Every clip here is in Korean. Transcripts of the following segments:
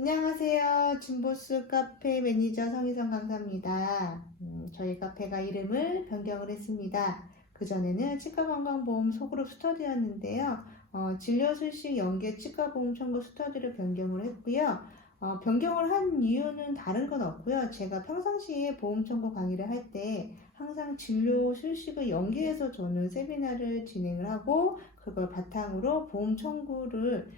안녕하세요. 진보스 카페 매니저 성희선 강사입니다. 저희 카페가 이름을 변경을 했습니다. 그전에는 치과건강보험 소그룹 스터디였는데요. 진료 실시 연계 치과보험 청구 스터디로 변경을 했고요. 변경을 한 이유는 다른 건 없고요. 제가 평상시에 보험 청구 강의를 할 때 항상 진료 실식을 연계해서 저는 세미나를 진행을 하고 그걸 바탕으로 보험 청구를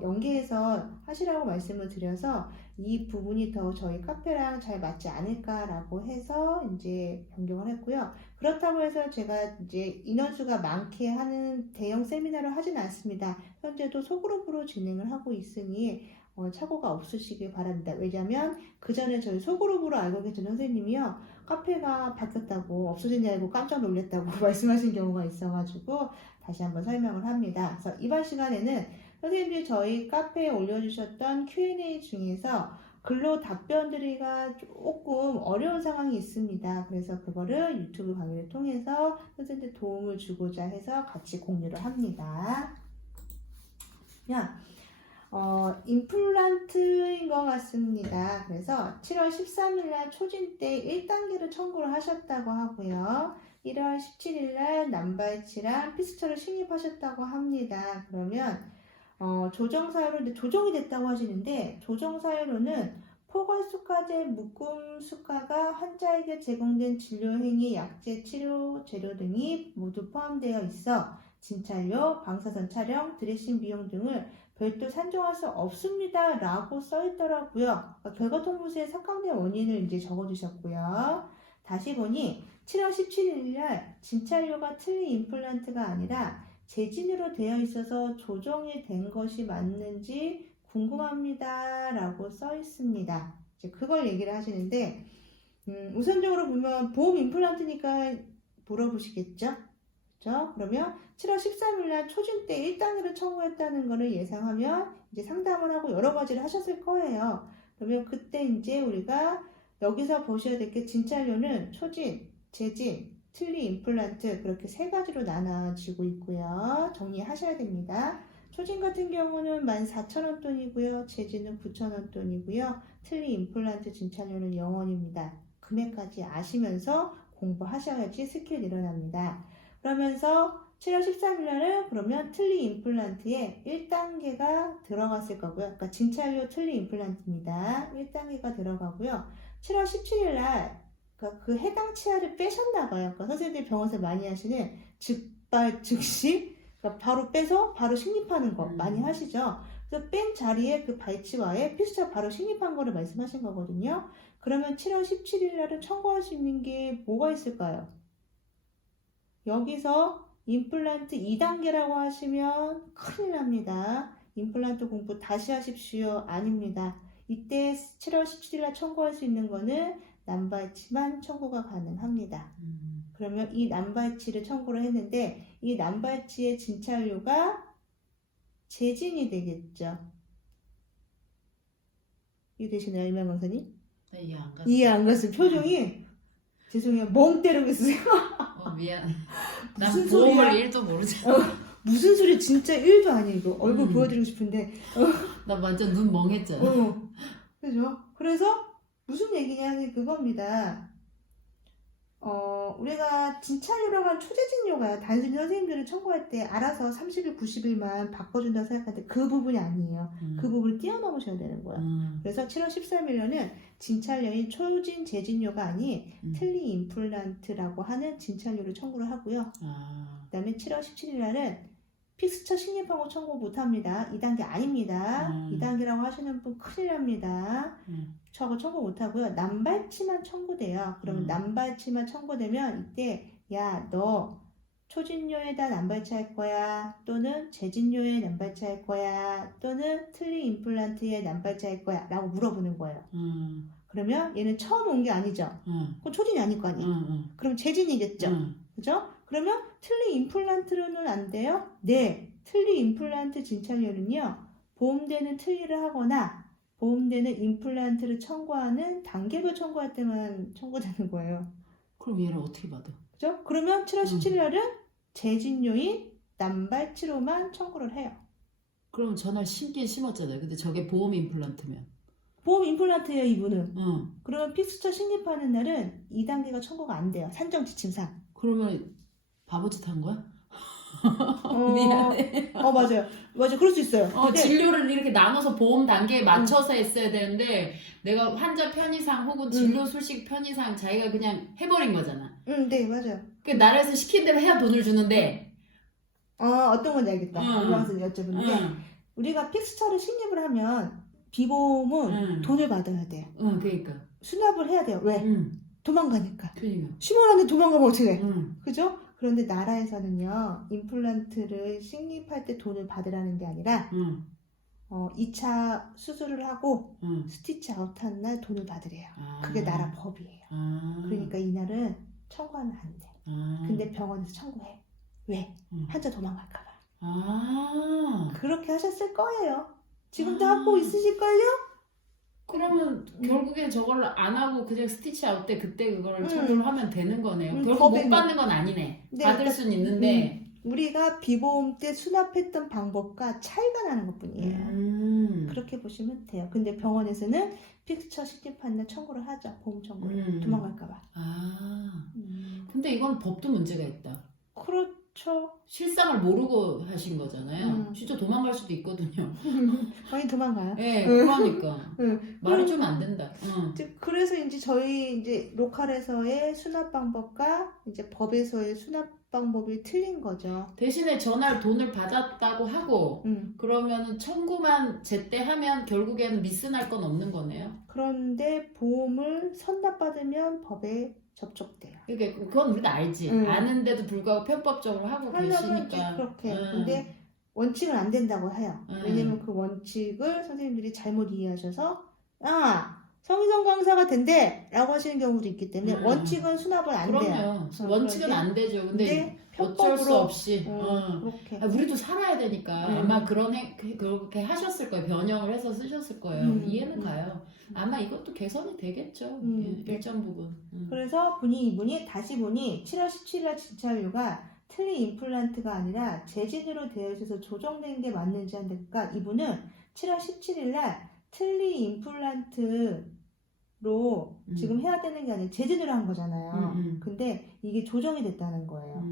연계해서 하시라고 말씀을 드려서 이 부분이 더 저희 카페랑 잘 맞지 않을까라고 해서 이제 변경을 했고요. 그렇다고 해서 제가 이제 인원수가 많게 하는 대형 세미나를 하진 않습니다. 현재도 소그룹으로 진행을 하고 있으니 착오가 없으시길 바랍니다. 왜냐하면 그 전에 저희 소그룹으로 알고 계신 선생님이요. 카페가 바뀌었다고 없어진 줄 알고 깜짝 놀랐다고 말씀하신 경우가 있어가지고 다시 한번 설명을 합니다. 그래서 이번 시간에는 선생님들이 저희 카페에 올려주셨던 Q&A 중에서 글로 답변드리기가 조금 어려운 상황이 있습니다. 그래서 그거를 유튜브 강의를 통해서 선생님들 도움을 주고자 해서 같이 공유를 합니다. 임플란트인 것 같습니다. 그래서 7월 13일 날 초진 때 1단계를 청구를 하셨다고 하고요. 1월 17일 날 남발치랑 피스처를 식립하셨다고 합니다. 그러면 조정사유로 근데 조정이 됐다고 하시는데 조정사유로는 포괄수가제 묶음수가가 환자에게 제공된 진료행위, 약제, 치료 재료 등이 모두 포함되어 있어 진찰료, 방사선 촬영, 드레싱 비용 등을 별도 산정할 수 없습니다 라고 써있더라고요. 결과 통보서에 삭감된 원인을 이제 적어주셨고요. 다시 보니 7월 17일 날 진찰료가 틀린 임플란트가 아니라 재진으로 되어 있어서 조정이 된 것이 맞는지 궁금합니다 라고 써 있습니다. 이제 그걸 얘기를 하시는데 우선적으로 보면 보험 임플란트니까 물어보시겠죠? 그렇죠? 그러면 7월 13일 날 초진 때 1단계를 청구했다는 것을 예상하면 이제 상담을 하고 여러 가지를 하셨을 거예요. 그러면 그때 이제 우리가 여기서 보셔야 될 게 진찰료는 초진, 재진, 틀니 임플란트 그렇게 세 가지로 나눠지고 있고요. 정리하셔야 됩니다. 초진 같은 경우는 14,000원 돈이고요. 재진은 9,000원 돈이고요. 틀니 임플란트 진찰료는 0원입니다. 금액까지 아시면서 공부하셔야지 스킬 늘어납니다. 그러면서 7월 13일 날은 그러면 틀니 임플란트에 1단계가 들어갔을 거고요. 그러니까 진찰료 틀니 임플란트입니다. 1단계가 들어가고요. 7월 17일 날 그러니까 그 해당 치아를 빼셨나봐요. 그러니까 선생님들이 병원에서 많이 하시는 즉발 즉시 그러니까 바로 빼서 바로 식립하는 거 많이 하시죠. 그래서 뺀 자리에 그 발치와에 피스처 바로 식립한 거를 말씀하신 거거든요. 그러면 7월 17일 날은 청구할 수 있는 게 뭐가 있을까요? 여기서 임플란트 2단계라고 하시면 큰일 납니다. 임플란트 공부 다시 하십시오. 아닙니다. 이때 7월 17일 날 청구할 수 있는 거는 남발치만 청구가 가능합니다. 그러면 이 남발치를 청구를 했는데 이 남발치의 진찰료가 재진이 되겠죠. 이해되시나요, 이명 강사님? 네, 이해 안 갔어요. 이해 안 갔어요. 표정이 죄송해요. 멍 때리고 있어요. 미안. 난 무슨 보험을 소리야? 1도 모르잖아. 무슨 소리 진짜 1도 아니고 얼굴 보여드리고 싶은데 나 완전 눈 멍했잖아. 그죠? 그래서 무슨 얘기냐 그겁니다. 우리가 진찰료라고 하는 초재진료가 단순히 선생님들을 청구할 때 알아서 30일, 90일만 바꿔준다고 생각하는데 그 부분이 아니에요. 그 부분을 뛰어넘으셔야 되는 거예요. 그래서 7월 13일에는 진찰료인 초진 재진료가 아닌 틀니 임플란트라고 하는 진찰료를 청구를 하고요. 그 다음에 7월 17일 날은 픽스처 식립하고 청구 못합니다. 2단계 아닙니다. 2단계라고 하시는 분 큰일 납니다. 저거 청구 못하고요. 남발치만 청구돼요. 그러면 남발치만 청구되면 이때 야, 너 초진료에다 남발치 할 거야? 또는 재진료에 남발치 할 거야? 또는 틀니 임플란트에 남발치 할 거야? 라고 물어보는 거예요. 그러면 얘는 처음 온 게 아니죠. 그럼 초진이 아닐 거 아니에요. 그럼 재진이겠죠. 그죠? 그러면 틀니 임플란트로는 안 돼요? 네. 틀니 임플란트 진찰료는요. 보험되는 틀니를 하거나 보험되는 임플란트를 청구하는 단계별 청구할 때만 청구되는 거예요. 그럼 얘를 어떻게 받아? 그죠? 그러면 7월 17일 날은 재진료인 남발치로만 청구를 해요. 그럼 전날 심긴 심었잖아요. 근데 저게 보험 임플란트면. 보험 임플란트예요, 이분은. 응. 그러면 픽스처 식립하는 날은 2단계가 청구가 안 돼요. 산정 지침상. 그러면 바보짓 한 거야? 미안해. 맞아요. 맞아, 그럴 수 있어요. 근데 진료를 이렇게 나눠서 보험 단계에 맞춰서 했어야 되는데 내가 환자 편의상 혹은 진료 수식 편의상 자기가 그냥 해버린 거잖아. 네, 맞아요. 그 나라에서 시킨 대로 해야 돈을 주는데. 어떤 건지 알겠다. 올라가서 여쭤보는데 응. 우리가 픽스처를 식립을 하면 비보험은 돈을 받아야 돼요. 응, 그러니까. 수납을 해야 돼요. 왜? 응. 도망가니까. 그러니까. 심어놨는데 도망가면 어떻게 해? 응. 그죠? 그런데 나라에서는요, 임플란트를 식립할 때 돈을 받으라는 게 아니라, 응. 2차 수술을 하고, 응. 스티치 아웃한 날 돈을 받으래요. 아. 그게 나라 법이에요. 아. 그러니까 이날은 청구하면 안 돼. 아. 근데 병원에서 청구해. 왜? 환자 도망갈까봐. 아. 그렇게 하셨을 거예요. 지금도 하고 있으실걸요? 그러면 결국에 저걸 안 하고 그냥 스티치 아웃 때 그때 그걸 처리를 하면 되는 거네요. 결국 법에 못 받는 건 아니네. 네, 받을 그러니까, 순 있는데. 우리가 비보험 때 수납했던 방법과 차이가 나는 것 뿐이에요. 그렇게 보시면 돼요. 근데 병원에서는 픽스처 식립한 날 청구를 하죠. 보험 청구를. 도망갈까봐. 아. 근데 이건 법도 문제가 있다. 그렇죠. 실상을 모르고 하신 거잖아요. 진짜 도망갈 수도 있거든요. 거의 도망가요. 네, 그러니까. 말을 좀 안 된다. 그래서 이제 저희 이제 로컬에서의 수납 방법과 이제 법에서의 수납 방법이 틀린 거죠. 대신에 전날 돈을 받았다고 하고 그러면은 청구만 제때 하면 결국에는 미스날 건 없는 거네요. 그런데 보험을 선납받으면 법에 접촉돼요. 그러니까 그건 우리도 알지. 아는데도 불구하고 편법적으로 하고 계시니까. 그렇게. 근데 원칙은 안 된다고 해요. 왜냐면 그 원칙을 선생님들이 잘못 이해하셔서 성희성 강사가 된대 라고 하시는 경우도 있기 때문에 원칙은 수납은 안 돼요. 그럼요. 원칙은 안 되죠. 근데 어쩔 수 없이 그렇게. 우리도 살아야 되니까 아마 그렇게 하셨을 거예요. 변형을 해서 쓰셨을 거예요. 이해는 가요. 아마 이것도 개선이 되겠죠. 일정 부분. 그래서 이분이 다시 보니 7월 17일 진찰료가 틀린 임플란트가 아니라 재진으로 되어 있어서 조정된 게 맞는지 한다니까 이분은 7월 17일 날 틀린 임플란트로 지금 해야 되는 게 아니라 재진으로 한 거잖아요. 근데 이게 조정이 됐다는 거예요.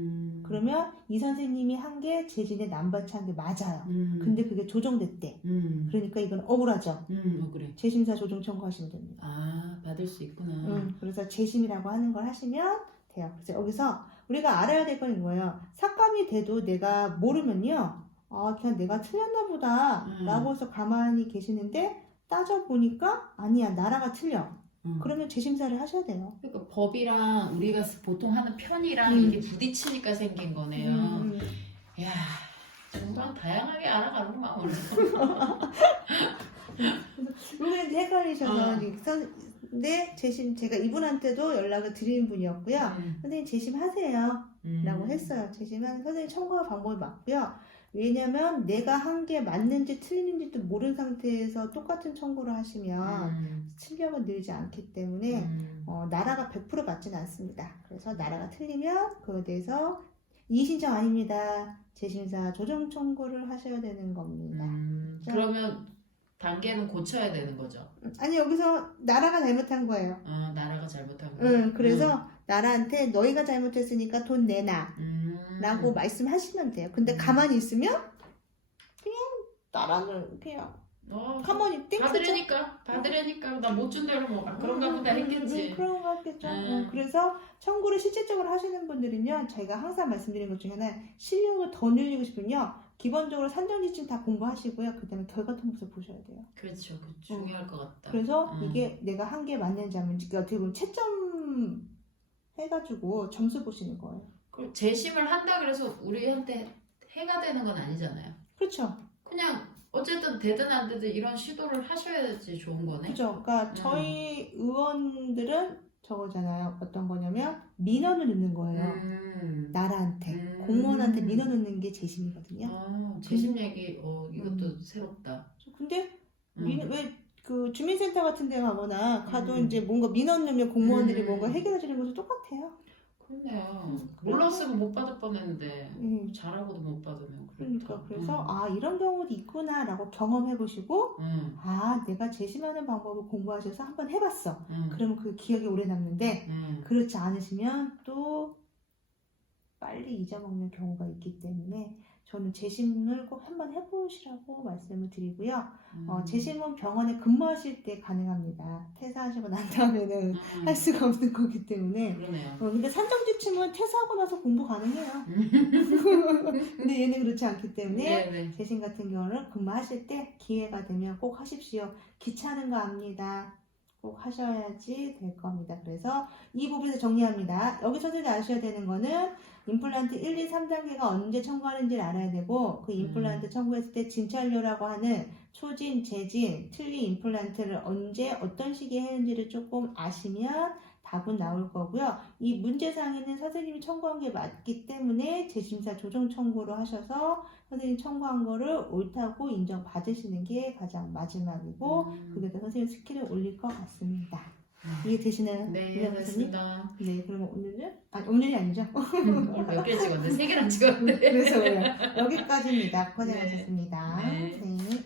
그러면 이 선생님이 한 게 재진에 남발치한 게 맞아요. 근데 그게 조정됐대. 그러니까 이건 억울하죠. 억울해. 재심사 조정 청구하시면 됩니다. 아, 받을 수 있구나. 그래서 재심이라고 하는 걸 하시면 돼요. 그래서 여기서 우리가 알아야 될 건 이거예요. 삭감이 돼도 내가 모르면요. 그냥 내가 틀렸나 보다 라고 해서 가만히 계시는데 따져보니까 아니야, 나라가 틀려. 그러면 재심사를 하셔야 돼요. 그러니까 법이랑 우리가 보통 하는 편이랑 이게 부딪히니까 생긴 거네요. 이야, 정말 다양하게 알아가는구만. 이게 이제 헷갈리셔서 근데 재심 제가 이분한테도 연락을 드리는 분이었고요. 선생님 재심하세요 라고 했어요. 재심하는 선생님 청구할 방법이 맞고요. 왜냐면 내가 한 게 맞는지 틀리는지도 모르는 상태에서 똑같은 청구를 하시면 실력은 늘지 않기 때문에 나라가 100% 맞지는 않습니다. 그래서 나라가 틀리면 그거에 대해서 이의신청 아닙니다. 재심사 조정 청구를 하셔야 되는 겁니다. 그러면 단계는 고쳐야 되는 거죠? 아니 여기서 나라가 잘못한 거예요. 나라가 잘못한 거. 그래서 나라한테 너희가 잘못했으니까 돈 내놔 라고 말씀하시면 돼요. 근데 가만히 있으면 그냥 나라는 그냥 가만히 땡 받으려니까 나 못 준다고 뭐 그런가 보다 했겠지. 그런 거 같겠죠. 그래서 청구를 실질적으로 하시는 분들은요, 저희가 항상 말씀드린 것 중에 하나, 실력을 더 늘리고 싶으면요, 기본적으로 산정지침 다 공부하시고요. 그 다음에 결과통보서 보셔야 돼요. 그렇죠. 중요할 것 같다. 그래서 이게 내가 한 게 맞는지 안 맞는지 어떻게 보면 채점 해가지고 점수 보시는 거예요. 그럼 재심을 한다 그래서 우리한테 해가 되는 건 아니잖아요. 그렇죠. 그냥 어쨌든 되든 안 되든 이런 시도를 하셔야지 좋은 거네. 그렇죠. 그러니까 저희 의원들은 저거잖아요. 어떤 거냐면 민원을 넣는 거예요. 나라한테 공무원한테 민원 넣는 게 재심이거든요. 재심 얘기 이것도 새롭다. 근데 왜 그 주민센터 같은 데 가거나 가도 이제 뭔가 민원 넣으면 공무원들이 뭔가 해결해 주는 것도 똑같아요. 그렇네요. 몰랐으면 못 받을 뻔했는데 잘하고도 못 받으면 그러니까 그렇다. 그래서 아 이런 경우도 있구나라고 경험해 보시고 아 내가 재심하는 방법을 공부하셔서 한번 해봤어. 그러면 그 기억이 오래 남는데 그렇지 않으시면 또 빨리 잊어먹는 경우가 있기 때문에 저는 재심을 꼭 한번 해보시라고 말씀을 드리고요. 재심은 병원에 근무하실 때 가능합니다. 퇴사하시고 난 다음에는 할 수가 없는 거기 때문에. 그러네요. 근데 산정지침은 퇴사하고 나서 공부 가능해요. 근데 얘는 그렇지 않기 때문에 네네. 재심 같은 경우는 근무하실 때 기회가 되면 꼭 하십시오. 귀찮은 거 압니다. 꼭 하셔야지 될 겁니다. 그래서 이 부분에서 정리합니다. 여기서 선생님이 아셔야 되는 거는 임플란트 1, 2, 3단계가 언제 청구하는지를 알아야 되고 그 임플란트 청구했을 때 진찰료라고 하는 초진, 재진, 틀니 임플란트를 언제 어떤 시기에 했는지를 조금 아시면 답은 나올 거고요. 이 문제상에는 선생님이 청구한 게 맞기 때문에 재심사 조정 청구를 하셔서 선생님이 청구한 거를 옳다고 인정받으시는 게 가장 마지막이고 그게 더 선생님 스킬을 올릴 것 같습니다. 이해되시나요? 네, 이해됐습니다. 네, 그러면 오늘은? 아니, 오늘이 아니죠? 오늘 몇 개 찍었는데? 3개나 찍었는데. 그래서 여기까지입니다. 고생하셨습니다. 네. 네.